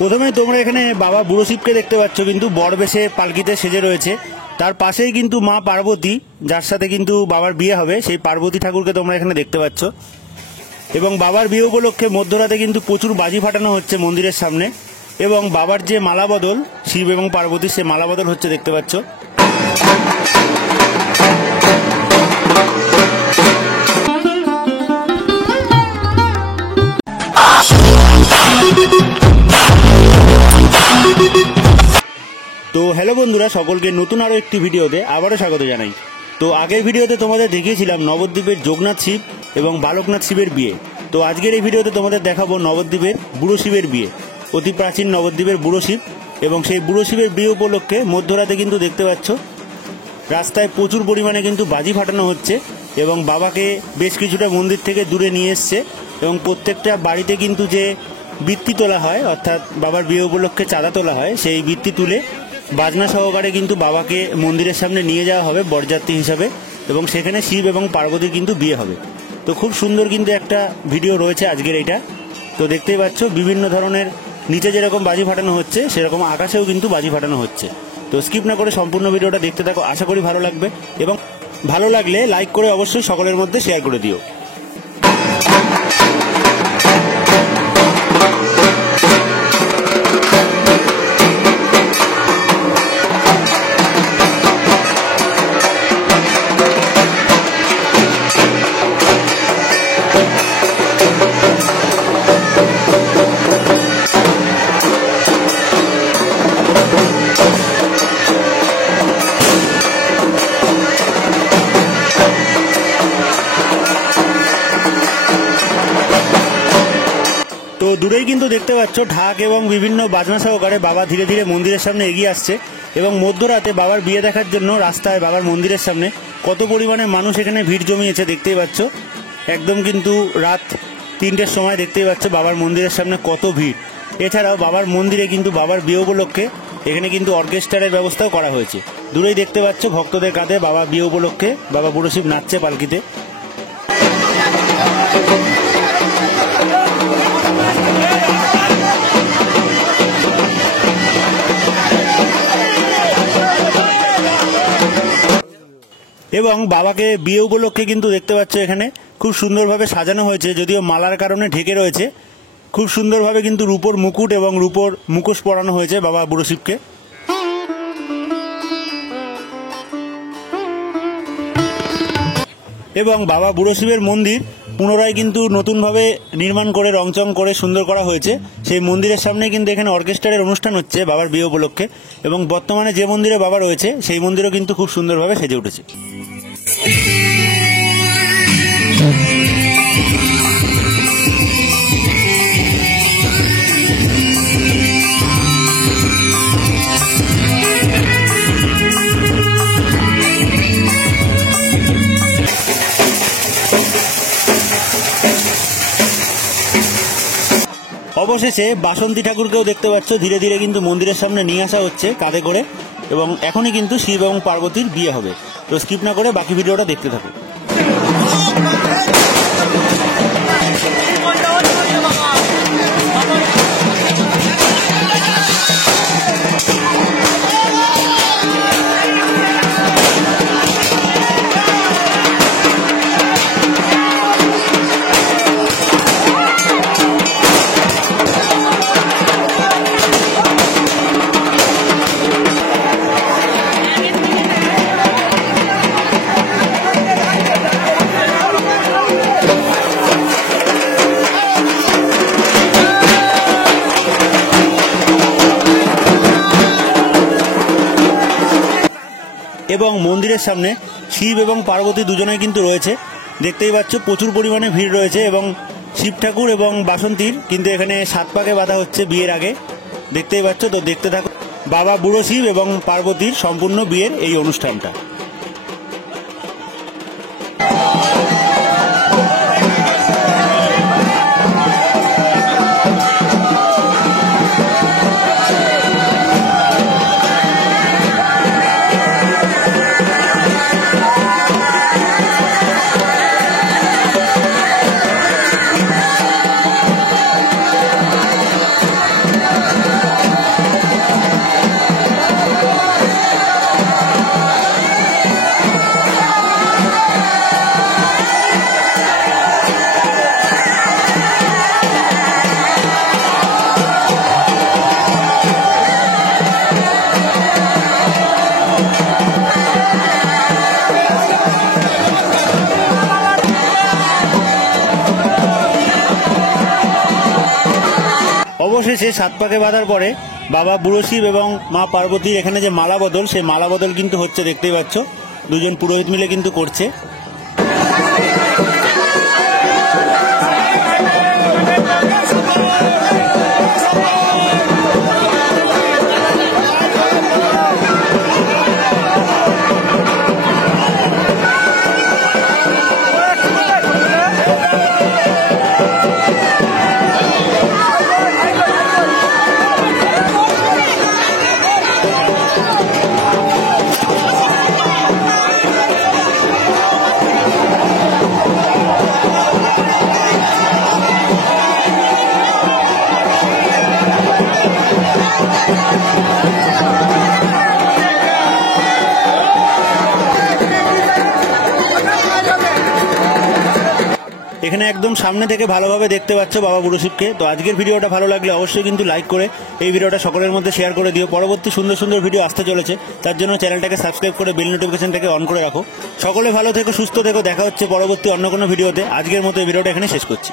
প্রথমে তোমরা এখানে বাবা বুড়ো শিবকে দেখতে পাচ্ছ, কিন্তু বড় বেশে পালকিতে সেজে রয়েছে। তার পাশেই কিন্তু মা পার্বতী, যার সাথে কিন্তু বাবার বিয়ে হবে, সেই পার্বতী ঠাকুরকে তোমরা এখানে দেখতে পাচ্ছ। এবং বাবার বিয়ে উপলক্ষে মধ্যরাতে কিন্তু প্রচুর বাজি ফাটানো হচ্ছে মন্দিরের সামনে। এবং বাবার যে মালা বদল, শিব এবং পার্বতীর সে মালা বদল হচ্ছে, দেখতে পাচ্ছ। তো হ্যালো বন্ধুরা, সকলকে নতুন আরও একটি ভিডিওতে আবারও স্বাগত জানাই। তো আগের ভিডিওতে তোমাদের দেখিয়েছিলাম নবদ্বীপের যোগনাথ শিব এবং বালকনাথ শিবের বিয়ে। তো আজকের এই ভিডিওতে তোমাদের দেখাবো নবদ্বীপের বুড়ো শিবের বিয়ে, অতি প্রাচীন নবদ্বীপের বুড়ো শিব। এবং সেই বুড়ো শিবের বিয়ে উপলক্ষে মধ্যরাতে কিন্তু দেখতে পাচ্ছ রাস্তায় প্রচুর পরিমাণে কিন্তু বাজি ফাটানো হচ্ছে। এবং বাবাকে বেশ কিছুটা মন্দির থেকে দূরে নিয়ে এসছে। এবং প্রত্যেকটা বাড়িতে কিন্তু যে বৃত্তি তোলা হয়, অর্থাৎ বাবার বিয়ে উপলক্ষে চাঁদা তোলা হয়, সেই বৃত্তি তুলে বাজনা সহকারে কিন্তু বাবাকে মন্দিরের সামনে নিয়ে যাওয়া হবে বরযাত্রী হিসাবে। এবং সেখানে শিব এবং পার্বতীর কিন্তু বিয়ে হবে। তো খুব সুন্দর কিন্তু একটা ভিডিও রয়েছে আজকের এইটা। তো দেখতেই পাচ্ছ বিভিন্ন ধরনের নিচে যেরকম বাজি ফাটানো হচ্ছে, সেরকম আকাশেও কিন্তু বাজি ফাটানো হচ্ছে। তো স্কিপ না করে সম্পূর্ণ ভিডিওটা দেখতে থাকো, আশা করি ভালো লাগবে। এবং ভালো লাগলে লাইক করে অবশ্যই সকলের মধ্যে শেয়ার করে দিও। তো দূরেই কিন্তু দেখতে পাচ্ছ ঢাক এবং বিভিন্ন বাজনা সহকারে বাবা ধীরে ধীরে মন্দিরের সামনে এগিয়ে আসছে। এবং মধ্যরাতে বাবার বিয়ে দেখার জন্য রাস্তায় বাবার মন্দিরের সামনে কত পরিমাণে মানুষ এখানে ভিড় জমিয়েছে দেখতেই পাচ্ছ। একদম কিন্তু রাত 3টের সময় দেখতেই পাচ্ছ বাবার মন্দিরের সামনে কত ভিড়। এছাড়াও বাবার মন্দিরে কিন্তু বাবার বিয়ে উপলক্ষে এখানে কিন্তু অর্কেস্ট্রারের ব্যবস্থাও করা হয়েছে। দূরেই দেখতে পাচ্ছ ভক্তদের কাঁধে বাবা বিয়ে উপলক্ষে বাবা বুড়ো শিব নাচছে পালকিতে। এবং বাবাকে বিয়ে উপলক্ষে কিন্তু দেখতে পাচ্ছ এখানে খুব সুন্দরভাবে সাজানো হয়েছে, যদিও মালার কারণে ঢেকে রয়েছে। খুব সুন্দরভাবে কিন্তু রূপোর মুকুট এবং রূপোর মুখোশ পরানো হয়েছে বাবা বুড়ো শিবকে। এবং বাবা বুড়ো শিবের মন্দির পুনরায় কিন্তু নতুনভাবে নির্মাণ করে রংচং করে সুন্দর করা হয়েছে। সেই মন্দিরের সামনে কিন্তু এখানে অর্কেস্ট্রারের অনুষ্ঠান হচ্ছে বাবার বিয়ে উপলক্ষে। এবং বর্তমানে যে মন্দিরে বাবা রয়েছে সেই মন্দিরও কিন্তু খুব সুন্দরভাবে সেজে উঠেছে। অবশেষে বাসন্তী ঠাকুরকেও দেখতে পাচ্ছ ধীরে ধীরে কিন্তু মন্দিরের সামনে নিয়ে আসা হচ্ছে কাঁধে করে। এবং এখনই কিন্তু শিব এবং পার্বতীর বিয়ে হবে। তো স্কিপ না করে বাকি ভিডিওটা দেখতে থাকো। এবং মন্দিরের সামনে শিব এবং পার্বতী দুজনেই কিন্তু রয়েছে, দেখতেই পাচ্ছ প্রচুর পরিমাণে ভিড় রয়েছে। এবং শিব ঠাকুর এবং বাসন্তীর কিন্তু এখানে 7 পাকে বাঁধা হচ্ছে বিয়ের আগে, দেখতেই পাচ্ছ। তো দেখতে থাকো বাবা বুড়ো শিব এবং পার্বতীর সম্পূর্ণ বিয়ের এই অনুষ্ঠানটা। অবশেষে 7 পাকে বাঁধার পরে বাবা বুড়ো শিব এবং মা পার্বতীর এখানে যে মালা বদল, সেই মালা বদল কিন্তু হচ্ছে, দেখতেই পাচ্ছ। দুজন পুরোহিত মিলে কিন্তু করছে। এখানে একদম সামনে থেকে ভালোভাবে দেখতে পাচ্ছ বাবা বুড়ো শিবকে। তো আজকের ভিডিওটা ভালো লাগলে অবশ্যই কিন্তু লাইক করে এই ভিডিওটা সকলের মধ্যে শেয়ার করে দিও। পরবর্তী সুন্দর সুন্দর ভিডিও আসতে চলেছে, তার জন্য চ্যানেলটাকে সাবস্ক্রাইব করে বেল নোটিফিকেশনটাকে অন করে রাখো। সকলে ভালো থেকো, সুস্থ থেকো। দেখা হচ্ছে পরবর্তী অন্য কোনো ভিডিওতে। আজকের মতো এই ভিডিওটা এখানে শেষ করছি।